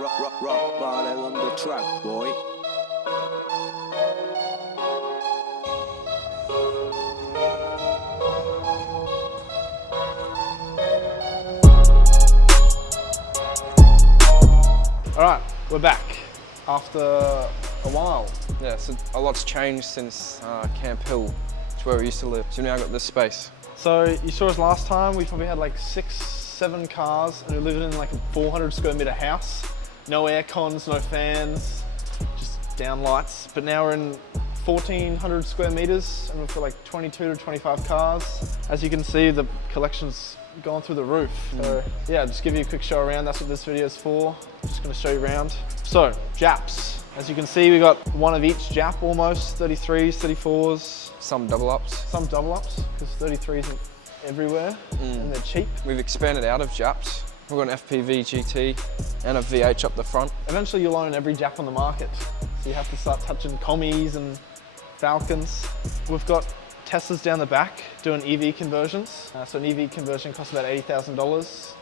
Rock bottle on the track, boy. Alright, we're back after a while. Yeah, so a lot's changed since Camp Hill, it's where we used to live. So now I've got this space. So you saw us last time, we probably had like 6-7 cars and we lived in like a 400 square meter house. No air cons, no fans, just down lights. But now we're in 1,400 square meters and we've got like 22 to 25 cars. As you can see, the collection's gone through the roof. So yeah, just give you a quick show around. That's what this video is for. Just gonna show you around. So, Japs. As you can see, we got one of each Jap almost, 33s, 34s. Some double ups. Some double ups, because 33s are everywhere and they're cheap. We've expanded out of Japs. We've got an FPV GT and a VH up the front. Eventually you'll own every Jap on the market. So you have to start touching commies and Falcons. We've got Teslas down the back doing EV conversions. So an EV conversion costs about $80,000.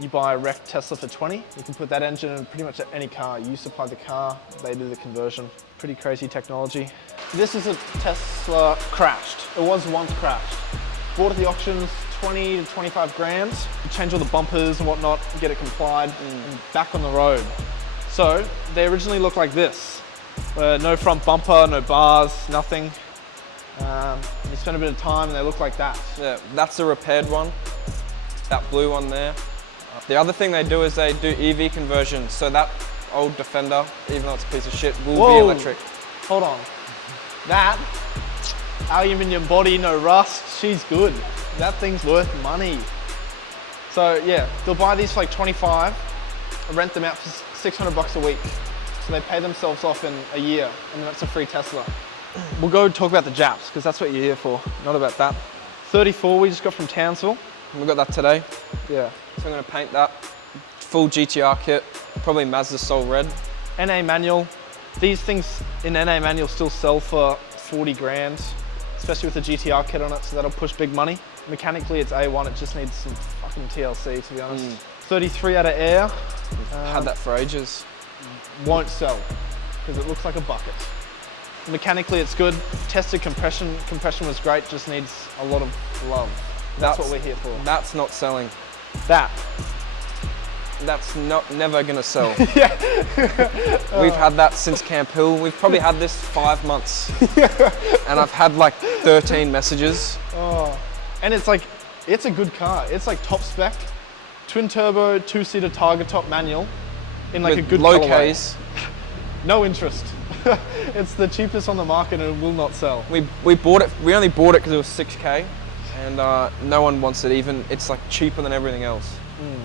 You buy a wrecked Tesla for 20. You can put that engine in pretty much any car. You supply the car, they do the conversion. Pretty crazy technology. This is a Tesla crashed. It was once crashed. Bought at the auctions, 20 to 25 grand. You change all the bumpers and whatnot, get it complied, and back on the road. So they originally looked like this. No front bumper, no bars, nothing. You spend a bit of time and they look like that. Yeah, that's the repaired one. That blue one there. The other thing they do is they do EV conversions. So that old Defender, even though it's a piece of shit, will be electric. Hold on. That aluminium body, no rust, she's good. That thing's worth money. So yeah, they'll buy these for like 25, rent them out for 600 bucks a week. So they pay themselves off in a year, and that's a free Tesla. We'll go talk about the Japs, because that's what you're here for, not about that. 34 we just got from Townsville. And we got that today. Yeah. So I'm gonna paint that. Full GTR kit, probably Mazda Soul Red. NA manual. These things in NA manual still sell for 40 grand, especially with the GTR kit on it, so that'll push big money. Mechanically it's A1, it just needs some fucking TLC to be honest. 33 out of air. Had that for ages. Won't sell, because it looks like a bucket. Mechanically it's good, tested compression was great, just needs a lot of love. That's what we're here for. That's not selling. That's never gonna sell. Yeah. We've had that since Camp Hill. We've probably had this 5 months. And I've had like 13 messages. Oh. And it's like, it's a good car. It's like top spec, twin turbo, 2-seater Tiger top manual in like with a good low colorway. case. No interest. It's the cheapest on the market and it will not sell. We bought it, we only bought it because it was 6K and no one wants it even. It's like cheaper than everything else.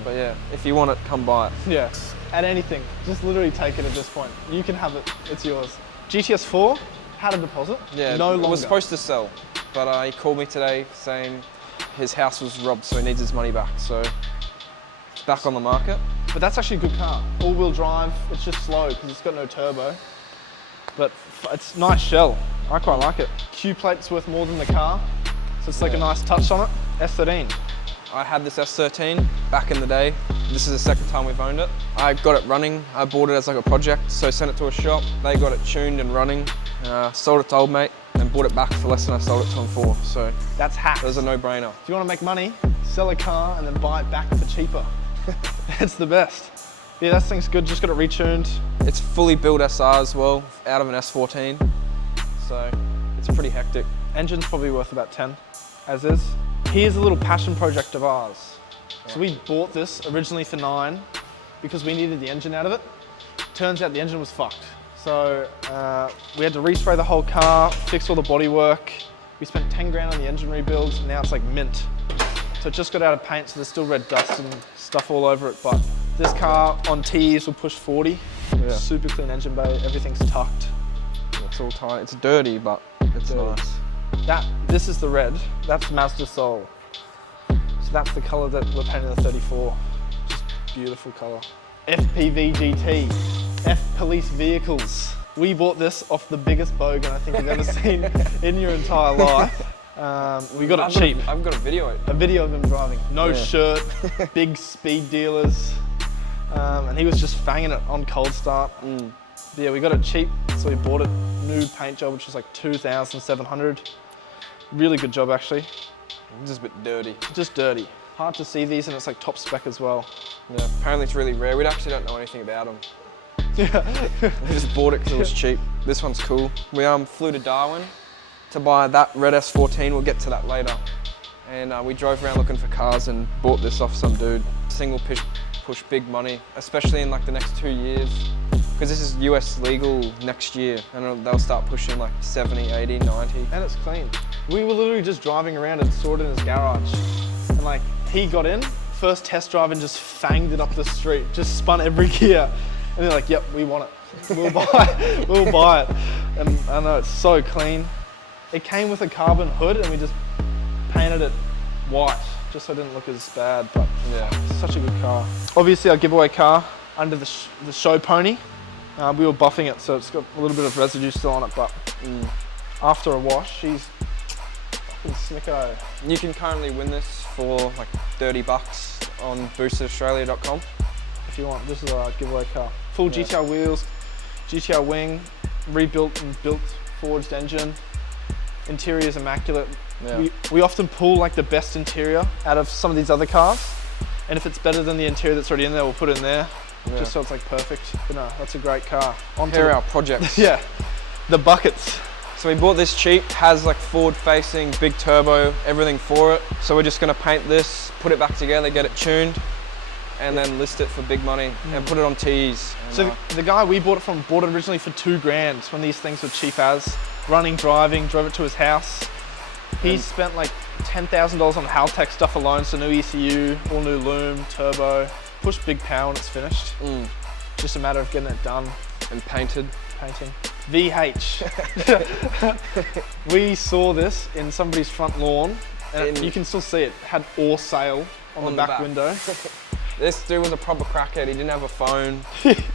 But yeah, if you want it, come buy it. Yeah, at anything. Just literally take it at this point. You can have it, it's yours. GTS 4 had a deposit, Yeah, no longer. it was supposed to sell, but he called me today saying his house was robbed, so he needs his money back. So it's back on the market. But that's actually a good car. All-wheel drive, it's just slow because it's got no turbo. But it's nice shell. I quite like it. Q-plate's worth more than the car. So it's like a nice touch on it. S13. I had this S13 back in the day. This is the second time we've owned it. I got it running. I bought it as like a project, so sent it to a shop. They got it tuned and running. Sold it to old mate and bought it back for less than I sold it to him for. So that's hacks. It was a no-brainer. If you want to make money, sell a car and then buy it back for cheaper. It's the best. Yeah, that thing's good, just got it retuned. It's fully built SR as well, out of an S14. So it's pretty hectic. Engine's probably worth about 10, as is. Here's a little passion project of ours. So we bought this originally for 9 because we needed the engine out of it. Turns out the engine was fucked. So we had to respray the whole car, fix all the bodywork. We spent 10 grand on the engine rebuild, and now it's like mint. So it just got out of paint, so there's still red dust and stuff all over it, but this car on T's will push 40. Yeah. Super clean engine bay, everything's tucked. It's all tight. It's dirty, but it's nice. This is the red, that's Mazda Soul. So that's the color that we're painting the 34. Just beautiful color. FPV GT, F police vehicles. We bought this off the biggest bogan I think you've ever seen in your entire life. We got it cheap. I've got a video. A video of them driving. No shirt, big speed dealers. And he was just fanging it on cold start. But yeah, we got it cheap, so we bought it. New paint job, which was like 2,700. Really good job, actually. Just a bit dirty. Just dirty. Hard to see these, and it's like top spec as well. Yeah, apparently it's really rare. We actually don't know anything about them. Yeah. We just bought it because it was cheap. This one's cool. We flew to Darwin to buy that red S14. We'll get to that later. And we drove around looking for cars and bought this off some dude. Single push big money, especially in like the next 2 years. Because this is US legal next year, and they'll start pushing like 70, 80, 90. And it's clean. We were literally just driving around and saw it in his garage. And like, he got in, first test drive, and just fanged it up the street, just spun every gear. And they're like, yep, we want it. We'll buy it. We'll buy it. And I know it's so clean. It came with a carbon hood, and we just painted it white, just so it didn't look as bad. But yeah, it's such a good car. Obviously, our giveaway car under the show pony. We were buffing it, so it's got a little bit of residue still on it, but after a wash, she's fucking snicko. You can currently win this for like $30 on boostedaustralia.com. If you want, this is our giveaway car. Full GTR wheels, GTR wing, rebuilt and built, forged engine. Interior is immaculate. Yeah. We often pull like the best interior out of some of these other cars, and if it's better than the interior that's already in there, we'll put it in there. Yeah. Just so it's like perfect. But no, that's a great car. Here are our projects. Yeah, the buckets. So we bought this cheap, has like forward facing, big turbo, everything for it. So we're just gonna paint this, put it back together, get it tuned, and then list it for big money and put it on tees. So the guy we bought it from bought it originally for $2,000 when these things were cheap as. Running, driving, drove it to his house. He spent like $10,000 on Haltech stuff alone, so new ECU, all new loom, turbo. Push big power when it's finished. Just a matter of getting it done. And painted. Painting. VH. We saw this in somebody's front lawn, and you can still see it. Had "or sale" on the back window. This dude was a proper crackhead. He didn't have a phone.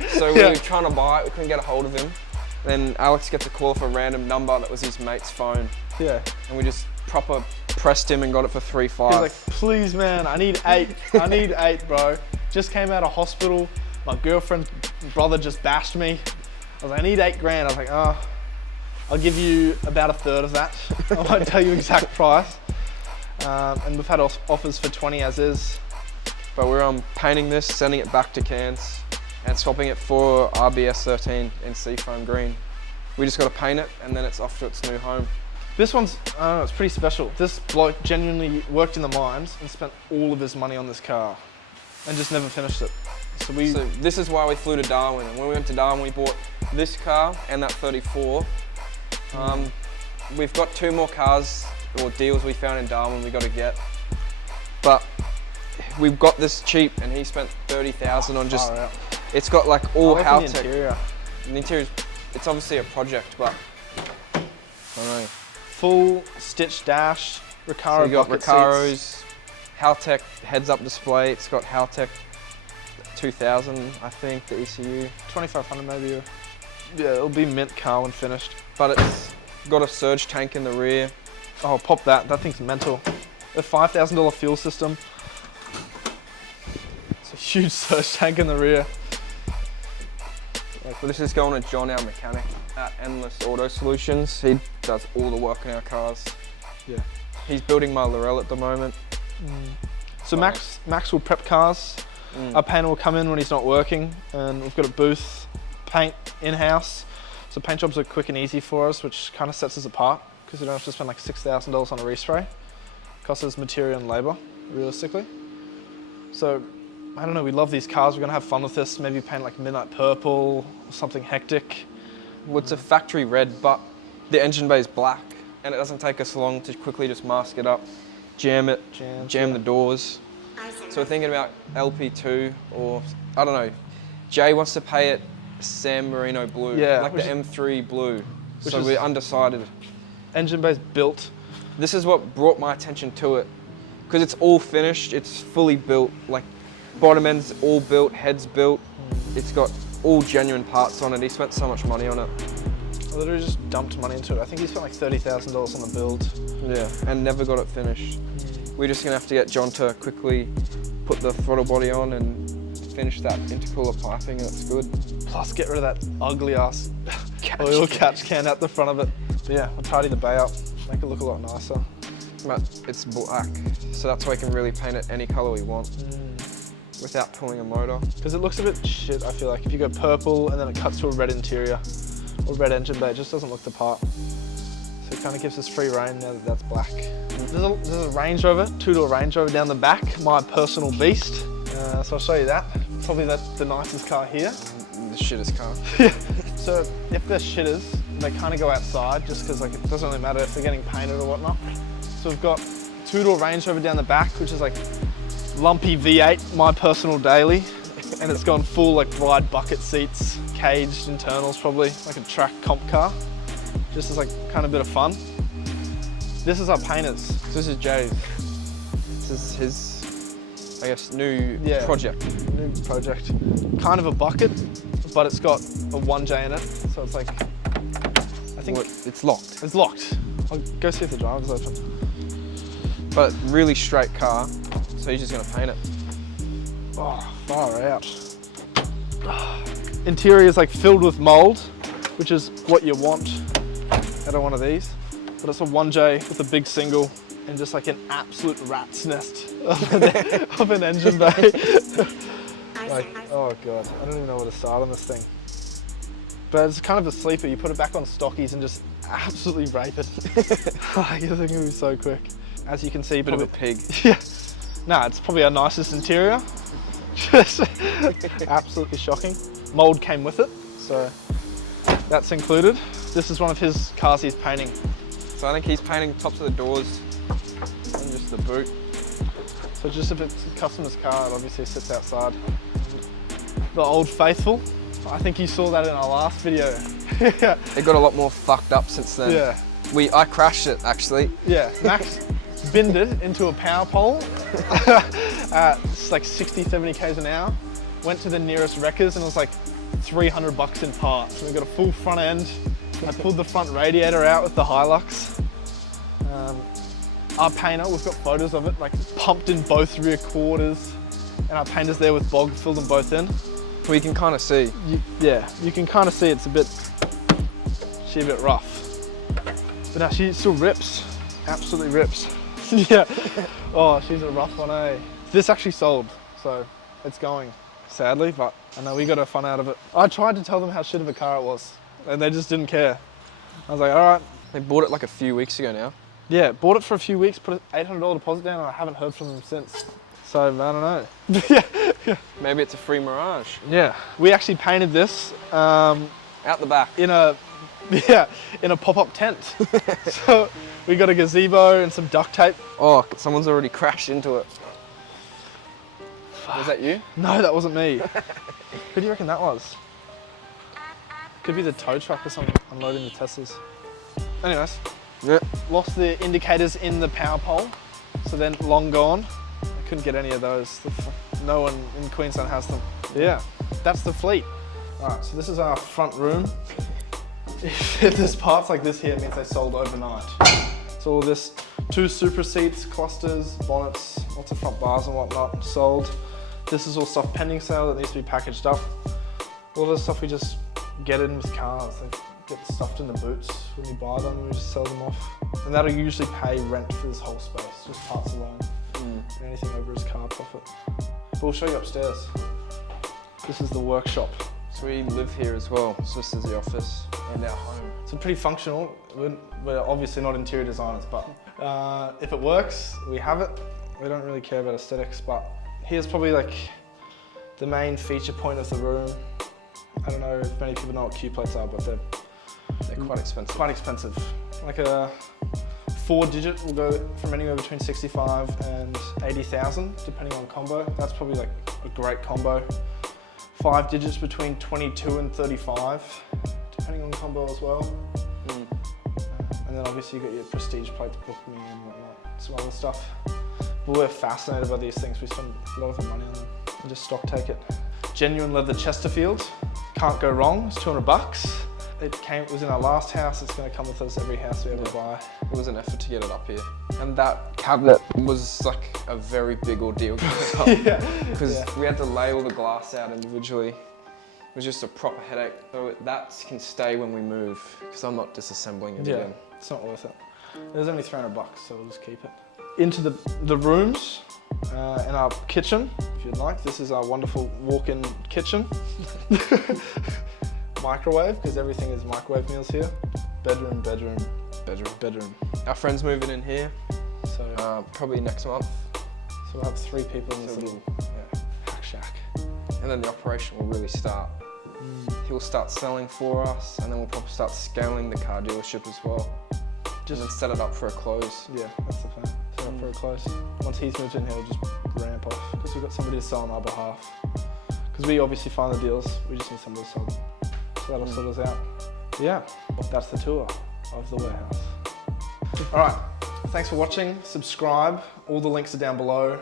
So we were trying to buy it, we couldn't get a hold of him. Then Alex gets a call for a random number that was his mate's phone. Yeah. And we just proper pressed him and got it for $3,500. He was like, please man, I need 8. I need 8, bro. Just came out of hospital. My girlfriend's brother just bashed me. I was like, I need $8,000. I was like, oh, I'll give you about a third of that. I won't tell you exact price. And we've had offers for 20 as is. But we're painting this, sending it back to Cairns, and swapping it for RBS 13 in seafoam green. We just got to paint it, and then it's off to its new home. This one's, I don't know, it's pretty special. This bloke genuinely worked in the mines and spent all of his money on this car and just never finished it. So this is why we flew to Darwin. And when we went to Darwin, we bought this car and that 34. We've got 2 more cars or deals we found in Darwin we got to get. But we've got this cheap, and he spent $30,000 on just, it's got like all Haltech. The interior. The interior, it's obviously a project, but I don't know. Full stitch dash, Recaro so you got Recaros, seats. Haltech heads-up display. It's got Haltech 2000, I think, the ECU. 2500 maybe. Yeah, it'll be mint car when finished. But it's got a surge tank in the rear. Oh, pop that. That thing's mental. A $5,000 fuel system. It's a huge surge tank in the rear. So this is going to John, our mechanic at Endless Auto Solutions. He does all the work on our cars. Yeah. He's building my Lorel at the moment. So Max will prep cars. Our painter will come in when he's not working, and we've got a booth, paint in-house. So paint jobs are quick and easy for us, which kind of sets us apart because we don't have to spend like $6,000 on a respray. Costs us material and labor, realistically. So I don't know, we love these cars. We're gonna have fun with this. Maybe paint like midnight purple or something hectic. Well, it's a factory red, but the engine bay is black, and it doesn't take us long to quickly just mask it up, jam it, jam the doors. So we're thinking about LP2, or I don't know. Jay wants to pay it San Marino blue, like the M3 blue. So we're undecided. Engine bay's built. This is what brought my attention to it, because it's all finished. It's fully built, like bottom end's all built, head's built. It's got all genuine parts on it. He spent so much money on it. I literally just dumped money into it. I think he spent like $30,000 on the build. Yeah, and never got it finished. We're just gonna have to get John to quickly put the throttle body on and finish that intercooler piping, that's good. Plus get rid of that ugly ass oil catch can at the front of it. But yeah, I'll tidy the bay up, make it look a lot nicer. But it's black, so that's why we can really paint it any color we want without pulling a motor. Because it looks a bit shit, I feel like. If you go purple and then it cuts to a red interior or red engine bay, it just doesn't look the part. So it kind of gives us free rein now that that's black. There's a Range Rover, two-door Range Rover down the back, my personal beast. So I'll show you that. Probably the nicest car here. The shittest car. Yeah. So if they're shitters, they kind of go outside just because like it doesn't really matter if they're getting painted or whatnot. So we've got two-door Range Rover down the back, which is like lumpy V8, my personal daily. And it's gone full like wide bucket seats, caged internals probably, like a track comp car. Just as like kind of a bit of fun. This is our painters. This is Jay's. This is his, I guess, new project. New project. Kind of a bucket, but it's got a 1J in it. So it's like, I think it's locked. It's locked. I'll go see if the driver's open. But really straight car, so he's just gonna paint it. Oh, far out. Interior is like filled with mold, which is what you want out of one of these. But it's a 1J with a big single and just like an absolute rat's nest of an engine bay. Like, oh God, I don't even know where to start on this thing. But it's kind of a sleeper. You put it back on stockies and just absolutely rape it. You're thinking it'll be so quick. As you can see, bit of a pig. Yeah. Nah, it's probably our nicest interior. Just absolutely shocking. Mold came with it, so that's included. This is one of his cars he's painting. So I think he's painting tops of the doors and just the boot. So just if it's a customer's car, it obviously sits outside. The Old Faithful. I think you saw that in our last video. It got a lot more fucked up since then. Yeah. I crashed it actually. Yeah, Max binned it into a power pole at like 60, 70 k's an hour. Went to the nearest wreckers and it was like $300 in parts. We got a full front end. I pulled the front radiator out with the Hilux. Our painter, we've got photos of it, like pumped in both rear quarters. And our painter's there with bog, filled them both in. We can kind of see. Yeah, you can kind of see it's a bit rough. But no, she still rips, absolutely rips. Yeah, oh, she's a rough one, eh? This actually sold, so it's going, sadly, but I know we got our fun out of it. I tried to tell them how shit of a car it was, and they just didn't care. I was like, all right. They bought it like a few weeks ago now. Yeah, bought it for a few weeks, put an $800 deposit down, and I haven't heard from them since. So, I don't know. Yeah. Maybe it's a free Mirage. Yeah, we actually painted this. Out the back. In a pop-up tent. So we got a gazebo and some duct tape. Oh, someone's already crashed into it. Fuck. Was that you? No, that wasn't me. Who do you reckon that was? Could be the tow truck or something, unloading the Teslas. Anyways, lost the indicators in the power pole, so then long gone. I couldn't get any of those. No one in Queensland has them. Yeah, that's the fleet. All right, so this is our front room. If there's parts like this here, it means they sold overnight. So all this, 2 super seats, clusters, bonnets, lots of front bars and whatnot sold. This is all stuff pending sale that needs to be packaged up. All this stuff we just get in with cars. They get stuffed in the boots when you buy them and we just sell them off. And that'll usually pay rent for this whole space, just parts alone. And anything over is car profit. But we'll show you upstairs. This is the workshop. So we live here as well, so this is the office and our home. It's pretty functional. We're obviously not interior designers, but if it works, we have it. We don't really care about aesthetics, but here's probably like the main feature point of the room. I don't know if many people know what Q plates are, but they're quite expensive. Quite expensive. Like a 4-digit will go from anywhere between 65 and 80,000, depending on combo. That's probably like a great combo. 5 digits between 22 and 35, depending on combo as well. And then obviously you got your prestige plates, book me and whatnot, some other stuff. But we're fascinated by these things. We spend a lot of our money on them and just stock take it. Genuine leather Chesterfield, can't go wrong, it's $200. It was in our last house. It's going to come with us every house we ever buy. It was an effort to get it up here. And that cabinet was like a very big ordeal getting it up. Yeah. Because we had to lay all the glass out individually. It was just a proper headache. So that can stay when we move, because I'm not disassembling it again. It's not worth it. It was only $300, so we'll just keep it. Into the rooms and our kitchen, if you'd like. This is our wonderful walk-in kitchen. Microwave, because everything is microwave meals here. Bedroom, bedroom, bedroom, bedroom. Our friend's moving in here, so probably next month. So we'll have 3 people in this little hack shack. And then the operation will really start. He'll start selling for us, and then we'll probably start scaling the car dealership as well. Just and then set it up for a close. Yeah, that's the plan. Set up for a close. Once he's moved in, he'll just ramp off, because we've got somebody to sell on our behalf. Because we obviously find the deals, we just need somebody to sell them. So that'll sort us out. Yeah, that's the tour of the warehouse. All right, thanks for watching. Subscribe. All the links are down below.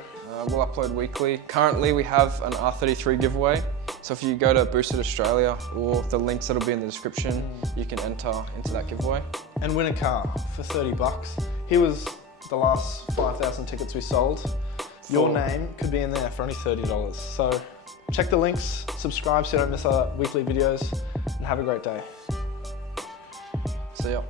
We'll upload weekly. Currently, we have an R33 giveaway. So if you go to Boosted Australia, or the links that'll be in the description, you can enter into that giveaway. And win a car for $30. Here was the last 5,000 tickets we sold. Your name could be in there for only $30. So check the links, subscribe so you don't miss our weekly videos, and have a great day. See ya.